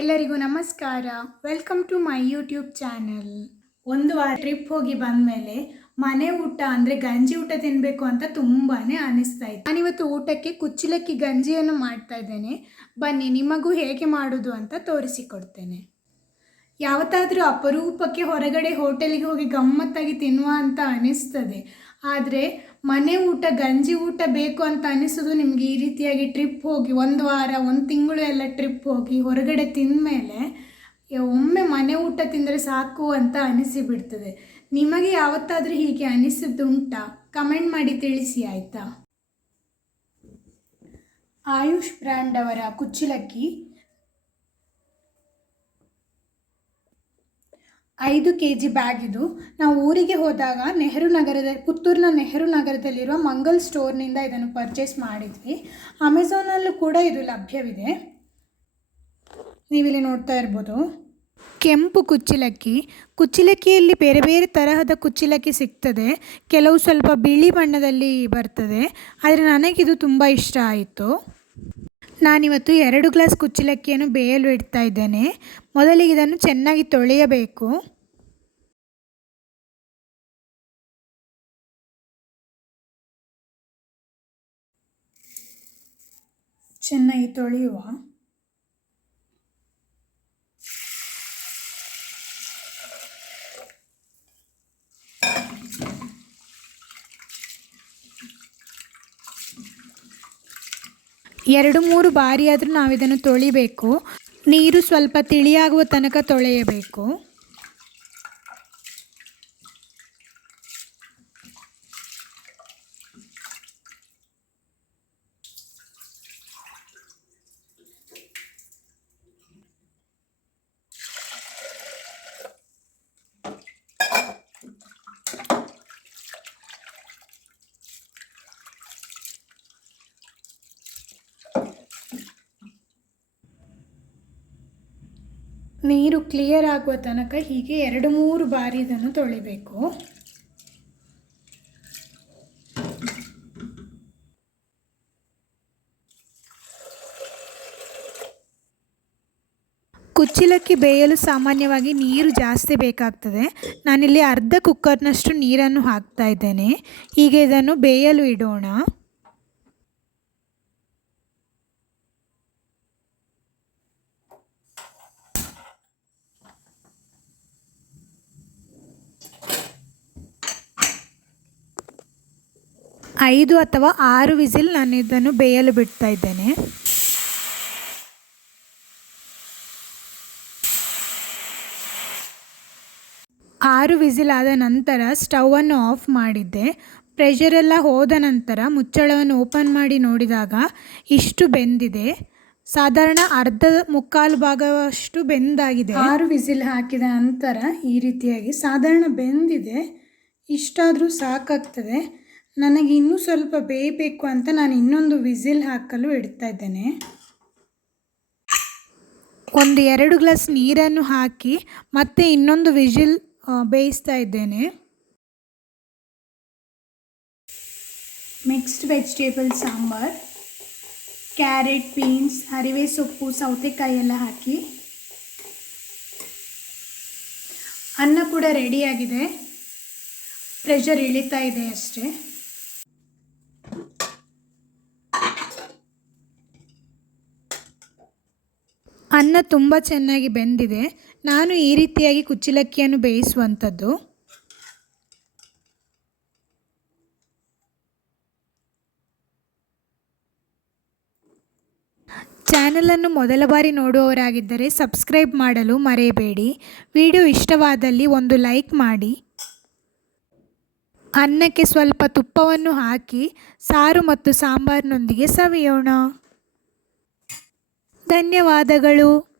ಎಲ್ಲರಿಗೂ ನಮಸ್ಕಾರ. Welcome to my YouTube channel ಒಂದು ವಾರ ಟ್ರಿಪ್ ಹೋಗಿ ಬಂದಮೇಲೆ ಮನೆ ಊಟ ಅಂದರೆ ಗಂಜಿ ಊಟ ತಿನ್ನಬೇಕು ಅಂತ ತುಂಬಾ ಅನಿಸ್ತಾ ಇತ್ತು. ನಾನಿವತ್ತು ಊಟಕ್ಕೆ ಕುಚ್ಚಲಕ್ಕಿ ಗಂಜಿಯನ್ನು ಮಾಡ್ತಾ ಇದ್ದೇನೆ. ಬನ್ನಿ, ನಿಮಗೂ ಹೇಗೆ ಮಾಡೋದು ಅಂತ ತೋರಿಸಿಕೊಡ್ತೇನೆ. ಯಾವತ್ತಾದರೂ ಅಪರೂಪಕ್ಕೆ ಹೊರಗಡೆ ಹೋಟೆಲಿಗೆ ಹೋಗಿ ಗಮ್ಮತ್ತಾಗಿ ತಿನ್ನುವ ಅಂತ ಅನಿಸ್ತದೆ. ಆದರೆ ಮನೆ ಊಟ, ಗಂಜಿ ಊಟ ಬೇಕು ಅಂತ ಅನಿಸೋದು ನಿಮಗೆ ಈ ರೀತಿಯಾಗಿ ಟ್ರಿಪ್ ಹೋಗಿ, ಒಂದು ವಾರ, ಒಂದು ತಿಂಗಳು ಎಲ್ಲ ಟ್ರಿಪ್ ಹೋಗಿ ಹೊರಗಡೆ ತಿಂದಮೇಲೆ ಒಮ್ಮೆ ಮನೆ ಊಟ ತಿಂದರೆ ಸಾಕು ಅಂತ ಅನಿಸಿಬಿಡ್ತದೆ ನಿಮಗೆ ಯಾವತ್ತಾದರೂ ಹೀಗೆ ಅನಿಸಿದ್ದುಂಟಾ? ಕಮೆಂಟ್ ಮಾಡಿ ತಿಳಿಸಿ, ಆಯಿತಾ? ಆಯುಷ್ ಬ್ರ್ಯಾಂಡ್ ಅವರ ಕುಚ್ಚಲಕ್ಕಿ ಐದು ಕೆ ಜಿ ಬ್ಯಾಗ್ ಇದು. ನಾವು ಊರಿಗೆ ಹೋದಾಗ ನೆಹರು ನಗರದ, ಪುತ್ತೂರಿನ ನೆಹರು ನಗರದಲ್ಲಿರುವ ಮಂಗಲ್ ಸ್ಟೋರ್ನಿಂದ ಇದನ್ನು ಪರ್ಚೇಸ್ ಮಾಡಿದ್ವಿ. ಅಮೆಝಾನಲ್ಲೂ ಕೂಡ ಇದು ಲಭ್ಯವಿದೆ. ನೀವಿಲ್ಲಿ ನೋಡ್ತಾ ಇರ್ಬೋದು. ಕೆಂಪು ಕುಚ್ಚಲಕ್ಕಿ. ಕುಚ್ಚಿಲಕ್ಕಿಯಲ್ಲಿ ಬೇರೆ ಬೇರೆ ತರಹದ ಕುಚ್ಚಲಕ್ಕಿ ಸಿಗ್ತದೆ. ಕೆಲವು ಸ್ವಲ್ಪ ಬಿಳಿ ಬಣ್ಣದಲ್ಲಿ ಬರ್ತದೆ. ಆದರೆ ನನಗಿದು ತುಂಬ ಇಷ್ಟ ಆಯಿತು. ನಾನಿವತ್ತು ಎರಡು ಗ್ಲಾಸ್ ಕುಚ್ಚಲಕ್ಕಿಯನ್ನು ಬೇಯಲು ಇಡ್ತಾ ಇದ್ದೇನೆ. ಮೊದಲಿಗೆ ಇದನ್ನು ಚೆನ್ನಾಗಿ ತೊಳೆಯಬೇಕು. ಚೆನ್ನಾಗಿ ತೊಳೆಯುವ. ಎರಡು ಮೂರು ಬಾರಿ ಆದರೂ ನಾವು ಇದನ್ನು ತೊಳಿಬೇಕು. ನೀರು ಸ್ವಲ್ಪ ತಿಳಿಯಾಗುವ ತನಕ ತೊಳೆಯಬೇಕು. ನೀರು ಕ್ಲಿಯರ್ ಆಗುವ ತನಕ ಹೀಗೆ ಎರಡು ಮೂರು ಬಾರಿ ಇದನ್ನು ತೊಳಿಬೇಕು. ಕುಚ್ಚಿಲಕ್ಕಿ ಬೇಯಲು ಸಾಮಾನ್ಯವಾಗಿ ನೀರು ಜಾಸ್ತಿ ಬೇಕಾಗ್ತದೆ. ನಾನಿಲ್ಲಿ ಅರ್ಧ ಕುಕ್ಕರ್ನಷ್ಟು ನೀರನ್ನು ಹಾಕ್ತಾ ಇದ್ದೇನೆ. ಹೀಗೆ ಇದನ್ನು ಬೇಯಲು ಇಡೋಣ. ಐದು ಅಥವಾ ಆರು ವಿಸಿಲ್ ನಾನು ಇದನ್ನು ಬೇಯಲು ಬಿಡ್ತಾ ಇದ್ದೇನೆ. ಆರು ವಿಸಿಲ್ ಆದ ನಂತರ ಸ್ಟವನ್ನು ಆಫ್ ಮಾಡಿದ್ದೆ. ಪ್ರೆಷರೆಲ್ಲ ಹೋದ ನಂತರ ಮುಚ್ಚಳವನ್ನು ಓಪನ್ ಮಾಡಿ ನೋಡಿದಾಗ ಇಷ್ಟು ಬೆಂದಿದೆ. ಸಾಧಾರಣ ಅರ್ಧ ಮುಕ್ಕಾಲು ಭಾಗವಷ್ಟು ಬೆಂದಾಗಿದೆ. ಆರು ವಿಸಿಲ್ ಹಾಕಿದ ನಂತರ ಈ ರೀತಿಯಾಗಿ ಸಾಧಾರಣ ಬೆಂದಿದೆ. ಇಷ್ಟಾದರೂ ಸಾಕಾಗ್ತದೆ. ನನಗೆ ಇನ್ನೂ ಸ್ವಲ್ಪ ಬೇಯಬೇಕು ಅಂತ ನಾನು ಇನ್ನೊಂದು ವಿಸಿಲ್ ಹಾಕಲು ಇಡ್ತಾ ಇದ್ದೇನೆ. ಒಂದು ಎರಡು ಗ್ಲಾಸ್ ನೀರನ್ನು ಹಾಕಿ ಮತ್ತೆ ಇನ್ನೊಂದು ವಿಜಿಲ್ ಬೇಯಿಸ್ತಾ ಇದ್ದೇನೆ. Mixed vegetable sambar carrot beans ಹರಿವೆ ಸೊಪ್ಪು, ಸೌತೆಕಾಯಿ ಎಲ್ಲ ಹಾಕಿ. ಅನ್ನ ಕೂಡ ರೆಡಿಯಾಗಿದೆ ಪ್ರೆಷರ್ ಇಳಿತಾ ಇದೆ ಅಷ್ಟೇ. ಅನ್ನ ತುಂಬ ಚೆನ್ನಾಗಿ ಬೆಂದಿದೆ. ನಾನು ಈ ರೀತಿಯಾಗಿ ಕುಚ್ಚಲಕ್ಕಿಯನ್ನು ಬೇಯಿಸುವಂಥದ್ದು. ಚಾನಲನ್ನು ಮೊದಲ ಬಾರಿ ನೋಡುವವರಾಗಿದ್ದರೆ ಸಬ್ಸ್ಕ್ರೈಬ್ ಮಾಡಲು ಮರೆಯಬೇಡಿ. ವಿಡಿಯೋ ಇಷ್ಟವಾದಲ್ಲಿ ಒಂದು ಲೈಕ್ ಮಾಡಿ. ಅನ್ನಕ್ಕೆ ಸ್ವಲ್ಪ ತುಪ್ಪವನ್ನು ಹಾಕಿ, ಸಾರು ಮತ್ತು ಸಾಂಬಾರಿನೊಂದಿಗೆ ಸವಿಯೋಣ. ಧನ್ಯವಾದಗಳು.